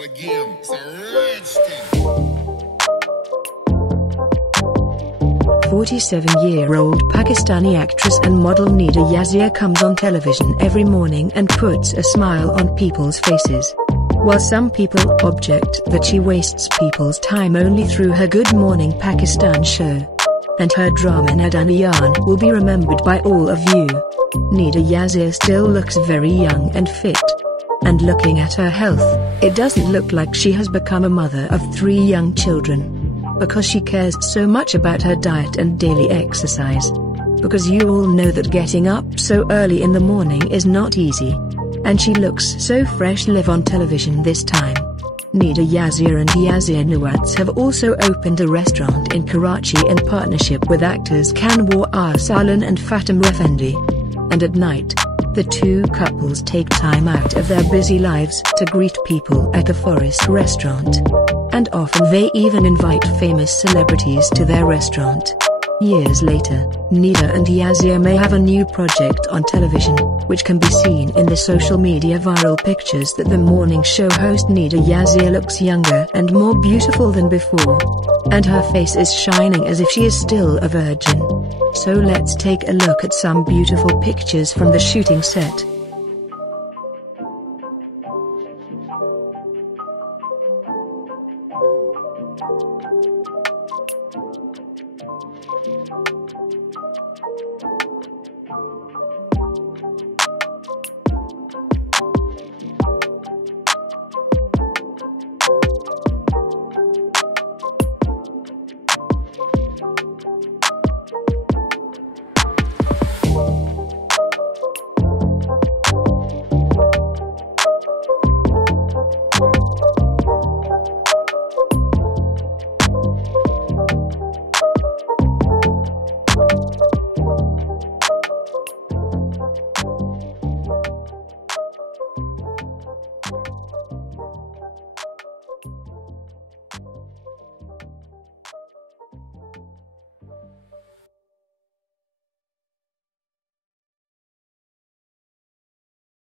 start again. It's a rich thing. 47-year-old Pakistani actress and model Nida Yazia comes on television every morning and puts a smile on people's faces. While some people object that she wastes people's time only through her Good Morning Pakistan show. And her drama Nadaniyan will be remembered by all of you. Nida Yazia still looks very young and fit. And looking at her health, it doesn't look like she has become a mother of 3 young children. Because she cares so much about her diet and daily exercise. Because you all know that getting up so early in the morning is not easy. And she looks so fresh live on television this time. Nida Yazia and Yazia Nawaz have also opened a restaurant in Karachi in partnership with actors Kanwar Arsalan and Fatima Effendi. And at night, the two couples take time out of their busy lives to greet people at the Forest restaurant. And often they even invite famous celebrities to their restaurant. Years later, Nida and Yazia may have a new project on television, which can be seen in the social media viral pictures that the morning show host Nida Yazia looks younger and more beautiful than before. And her face is shining as if she is still a virgin. So let's take a look at some beautiful pictures from the shooting set.